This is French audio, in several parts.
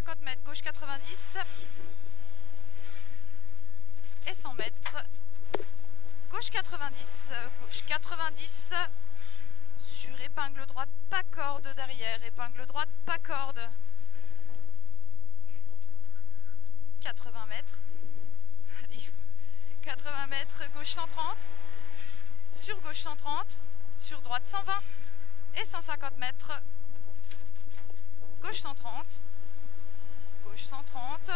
150 mètres, gauche 90 et 100 mètres, gauche 90 sur épingle droite, pas corde derrière, épingle droite, pas corde, 80 mètres, allez, 80 mètres, gauche 130, sur gauche 130, sur droite 120 et 150 mètres, gauche 130, gauche 130,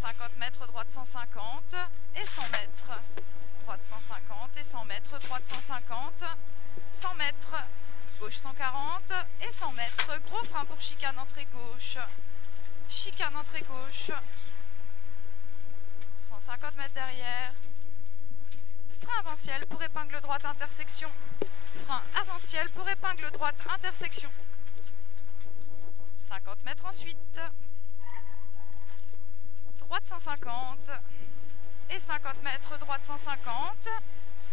50 mètres, droite 150 et 100 mètres, droite 150 et 100 mètres, droite 150, 100 mètres, gauche 140 et 100 mètres, gros frein pour chicane entrée gauche, chicane entrée gauche, 150 mètres derrière, frein avant-ciel pour épingle droite intersection, frein avant-ciel pour épingle droite intersection, 50 mètres ensuite, droite 150 et 50 mètres, droite 150,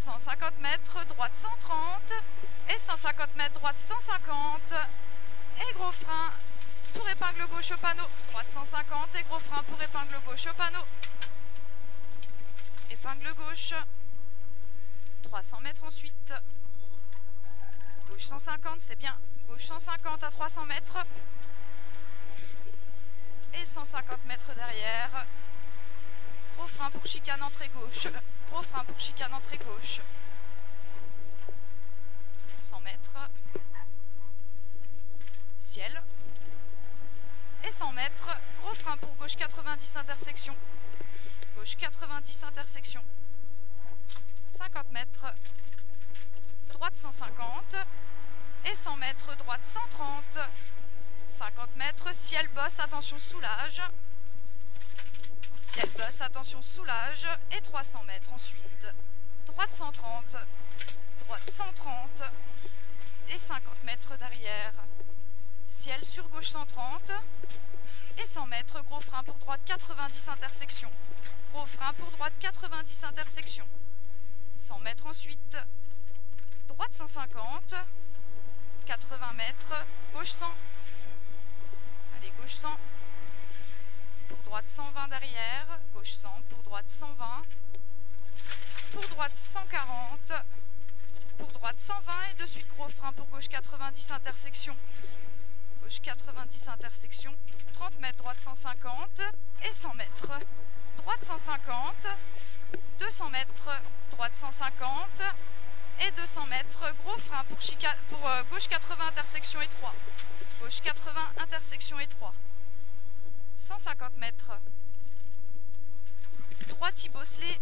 150 mètres, droite 130 et 150 mètres, droite 150 et gros frein pour épingle gauche au panneau, droite 150 et gros frein pour épingle gauche au panneau, épingle gauche, 300 mètres ensuite, gauche 150, c'est bien, gauche 150 à 300 mètres et 150 mètres derrière, gros frein pour chicane entrée gauche, gros frein pour chicane entrée gauche, 100 mètres, ciel, et 100 mètres, gros frein pour gauche 90 intersection, gauche 90 intersection, 50 mètres, droite 150 et 100 mètres, droite 130, 50 mètres, ciel bosse, attention soulage, ciel bosse, attention soulage et 300 mètres ensuite, droite 130, droite 130 et 50 mètres derrière, ciel sur gauche 130 et 100 mètres, gros frein pour droite 90 intersection, gros frein pour droite 90 intersection, 100 mètres ensuite, droite 150, 80 mètres, gauche 100, allez gauche 100, pour droite 120 derrière, gauche 100, pour droite 120, pour droite 140, pour droite 120 et de suite gros frein pour gauche 90 intersection, gauche 90 intersection, 30 mètres, droite 150 et 100 mètres, droite 150, 200 mètres, droite 150 et 200 mètres, gros frein pour, gauche 80 intersection étroit, gauche 80 intersection étroit, 150 mètres, droite y bosselé,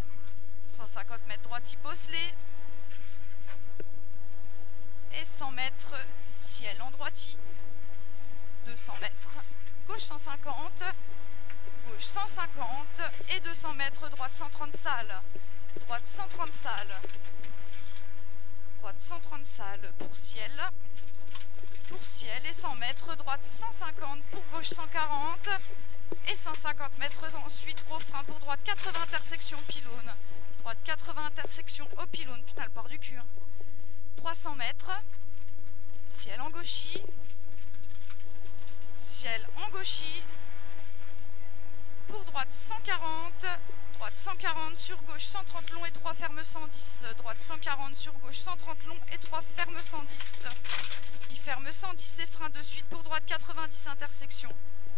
150 mètres, droite y bosselé et 100 mètres, ciel en droiti, 200 mètres, gauche 150, gauche 150 et 200 mètres, droite 130 salles, droite 130 salles, droite 130 salles pour ciel et 100 mètres, droite 150 pour gauche 140 et 150 mètres ensuite, gros frein pour droite 80 intersection pylône, droite 80 intersection au pylône, putain le port du cul, 300 mètres, ciel en gauchis, ciel en gauchis, pour droite 140, droite 140 sur gauche 130 long et 3 ferme 110, droite 140 sur gauche 130 long et 3 ferme 110, il ferme 110 et frein de suite pour droite 90 intersection,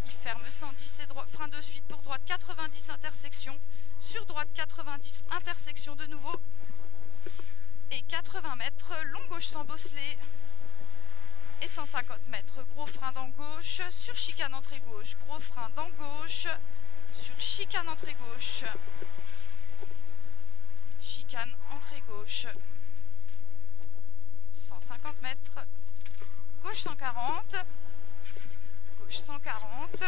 il ferme 110 et frein de suite pour droite 90 intersection, sur droite 90 intersection de nouveau, et 80 mètres, long gauche sans bosselet, et 150 mètres, gros frein dans gauche, sur chicane entrée gauche, gros frein dans gauche, sur chicane entrée gauche, chicane entrée gauche, 150 mètres, gauche 140, gauche 140,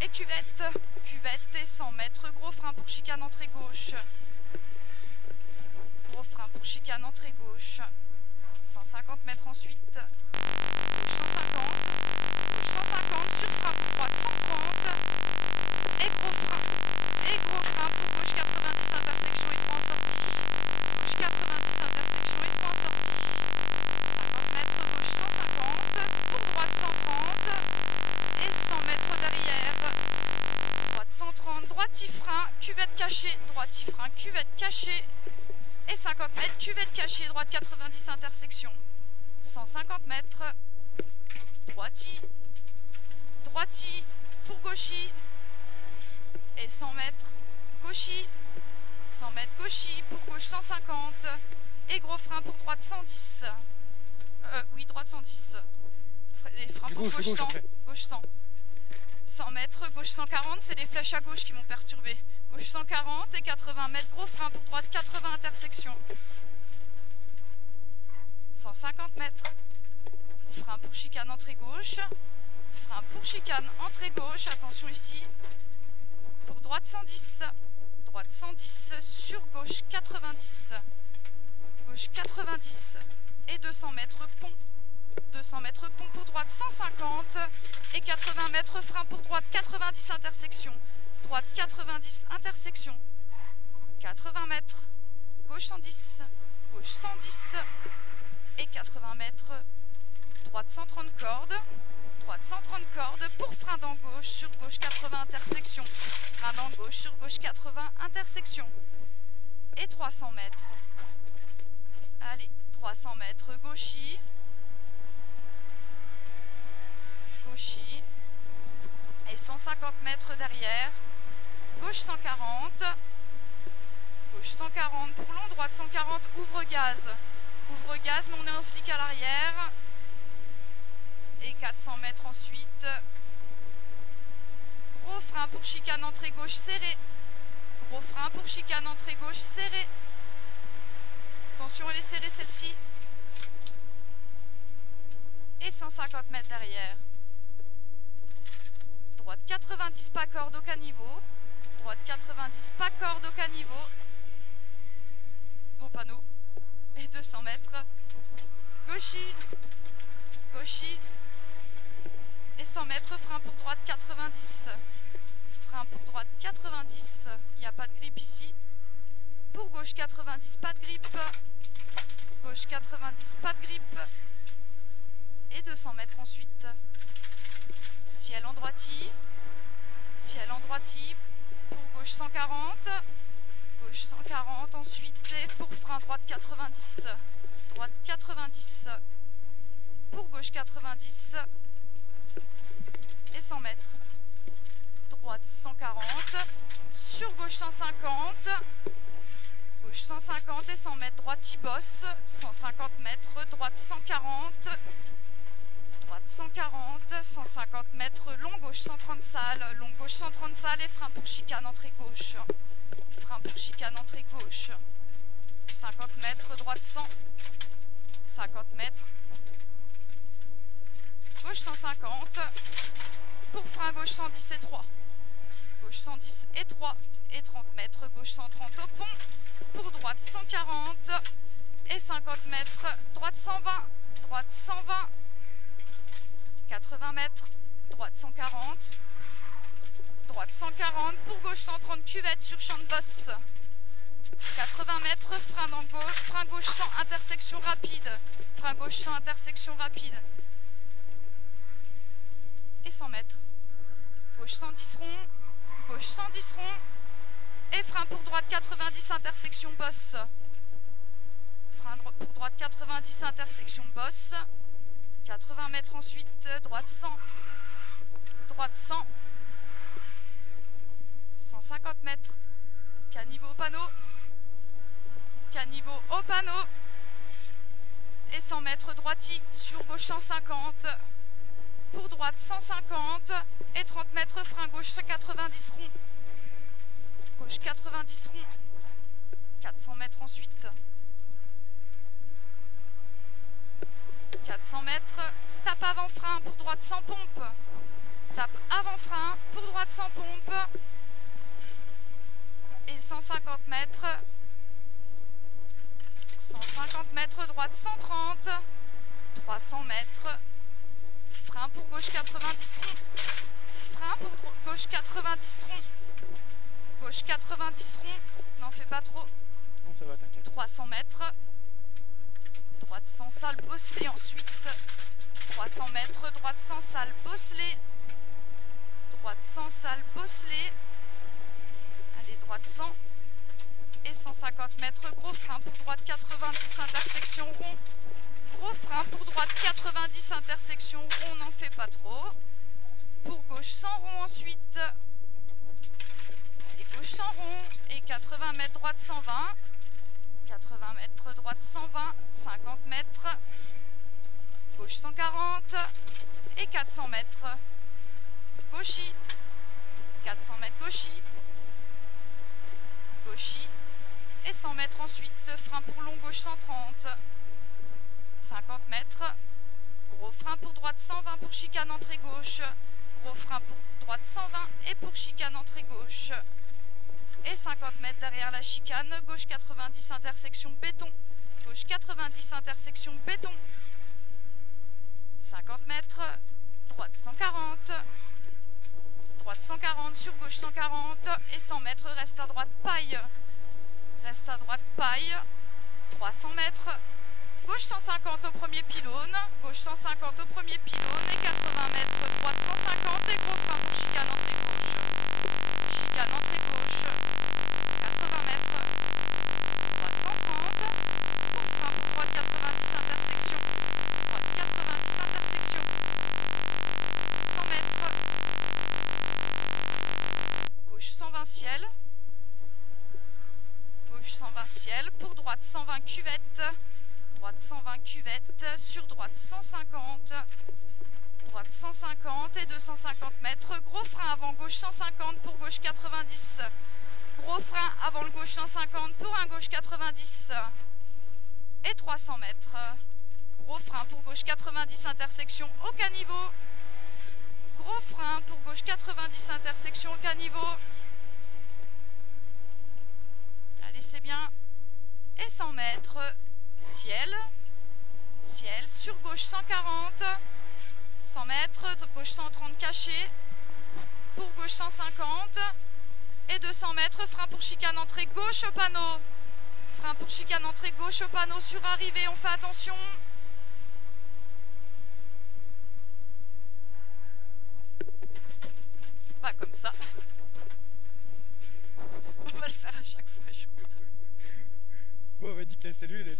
et cuvette, cuvette et 100 mètres, gros frein pour chicane entrée gauche, gros frein pour chicane entrée gauche, 150 mètres ensuite, gauche 150, gauche 150, sur frein pour droite 130, et gros frein pour gauche 90 intersection et 3 en sortie, gauche 90 intersection et 3 en sortie, 50 mètres, gauche 150, pour droite 130, et 100 mètres derrière, cachée, droite frein, cuvette cachée. Et 50 mètres, cuvette cachée, droite 90 intersection. 150 mètres, droiti, droiti pour gauchi. Et 100 mètres, gauchi. 100 mètres, gauchi pour gauche 150. Et gros frein pour droite 110. Oui, droite 110. Les freins pour gauche 100. Gauche 100. 100 mètres, gauche 140, c'est les flèches à gauche qui m'ont perturbé. Gauche 140 et 80 mètres, gros frein pour droite 80 intersection. 150 mètres. Frein pour chicane entrée gauche. Frein pour chicane entrée gauche. Attention ici. Pour droite 110. Droite 110 sur gauche 90. Gauche 90. Et 200 mètres pont. 200 mètres pont pour droite 150. Et 80 mètres frein pour droite 90 intersection. Droite 90 intersection. 80 mètres. Gauche 110. Gauche 110. Et 80 mètres. Droite 130 cordes. Droite 130 cordes pour frein dans gauche sur gauche 80 intersection. Frein dans gauche sur gauche 80 intersection. Et 300 mètres. Allez, 300 mètres gauchi. Gauchi. Et 150 mètres derrière. Gauche 140. Gauche 140 pour long, droite 140, ouvre gaz. Ouvre gaz, mais on est en slick à l'arrière. Et 400 mètres ensuite. Gros frein pour chicane entrée gauche serré. Gros frein pour chicane entrée gauche serré. Attention, elle est serrée celle-ci. Et 150 mètres derrière. Droite 90, pas corde au caniveau. Droite 90, pas corde au caniveau. Au panneau. Et 200 mètres. Gauchi. Gauchi. Et 100 mètres, frein pour droite 90. Frein pour droite 90. Il n'y a pas de grippe ici. Pour gauche 90, pas de grippe. Gauche 90, pas de grippe. Et 200 mètres ensuite. Ciel en droiti. Ciel en droiti. Pour gauche 140. Gauche 140 ensuite. Et pour frein droite 90. Droite 90. Pour gauche 90. Et 100 mètres. Droite 140. Sur gauche 150. Gauche 150 et 100 mètres. Droite y bosse. 150 mètres. Droite 140. Droite 140. 150 mètres. Long gauche 130 salles. Long gauche 130 salles et frein pour chicane entrée gauche. Frein pour chicane entrée gauche. 50 mètres. Droite 100. 50 mètres. Gauche 150. Pour frein gauche 110 et 3. Gauche 110 et 3. Et 30 mètres. Gauche 130 au pont. Pour droite 140. Et 50 mètres. Droite 120. Droite 120. 80 mètres. Droite 140. Droite 140. Pour gauche 130 cuvette sur champ de bosse. 80 mètres. Frein gauche 100 intersection rapide. Frein gauche 100 intersection rapide. Et 100 mètres. Gauche 110 rond. Gauche 110 rond. Et frein pour droite 90 intersection bosse. Frein pour droite 90 intersection bosse. 80 mètres ensuite. Droite 100. Droite 100. 150 mètres. Caniveau au panneau. Caniveau au panneau. Et 100 mètres droiti sur gauche 150. Pour droite 150 et 30 mètres frein gauche 90 rond. Gauche 90 rond. 400 mètres ensuite. 400 mètres. Tape avant frein pour droite sans pompe. Tape avant frein pour droite sans pompe. Et 150 mètres. 150 mètres droite 130. 300 mètres. Frein pour gauche 90 rond. Frein pour gauche 90 rond. Gauche 90 rond. N'en fais pas trop. Non, ça va, t'inquiète. 300 mètres. Droite 100 salles bosselée ensuite. 300 mètres. Droite 100 salles bosselée. Droite 100 salles bosselée. Allez, droite 100 et 150 mètres, gros frein pour droite 90, intersection rond. Gros frein pour droite 90, intersection rond, n'en fait pas trop. Pour gauche 100 rond ensuite. Allez, gauche 100 rond et 80 mètres, droite 120. 80 mètres, droite 120, 50 mètres. Gauche 140 et 400 mètres. Gauchis. 400 mètres gauchis. Gauchis. Et 100 mètres ensuite, frein pour long gauche 130. 50 mètres. Gros frein pour droite 120 pour chicane entrée gauche. Gros frein pour droite 120 et pour chicane entrée gauche. Et 50 mètres derrière la chicane, gauche 90 intersection béton. Gauche 90 intersection béton. 50 mètres, droite 140. Droite 140 sur gauche 140 et 100 mètres, reste à droite paille. Reste à droite paille. 300 mètres. Gauche 150 au premier pylône, gauche 150 au premier pylône et 80 mètres, droite 150 et gros frein pour chicane entrée gauche. Chicane entrée gauche, 80 mètres, droite 130, gros frein pour droite 90 intersection, droite 90 intersection, 100 mètres, gauche 120 ciel, gauche 120 ciel, pour droite 120 cuvette. Droite 120 cuvette, sur droite 150, droite 150 et 250 mètres, gros frein avant gauche 150 pour gauche 90, gros frein avant le gauche 150 pour un gauche 90 et 300 mètres, gros frein pour gauche 90 intersection au caniveau, gros frein pour gauche 90 intersection au caniveau, allez c'est bien, et 100 mètres, ciel, ciel, sur gauche 140, 100 mètres, gauche 130 caché, pour gauche 150, et 200 mètres, frein pour chicane entrée gauche au panneau, frein pour chicane entrée gauche au panneau sur arrivée, on fait attention. Pas comme ça. On va le faire à chaque fois, je crois. Bon, on m'a dit que la cellule, elle est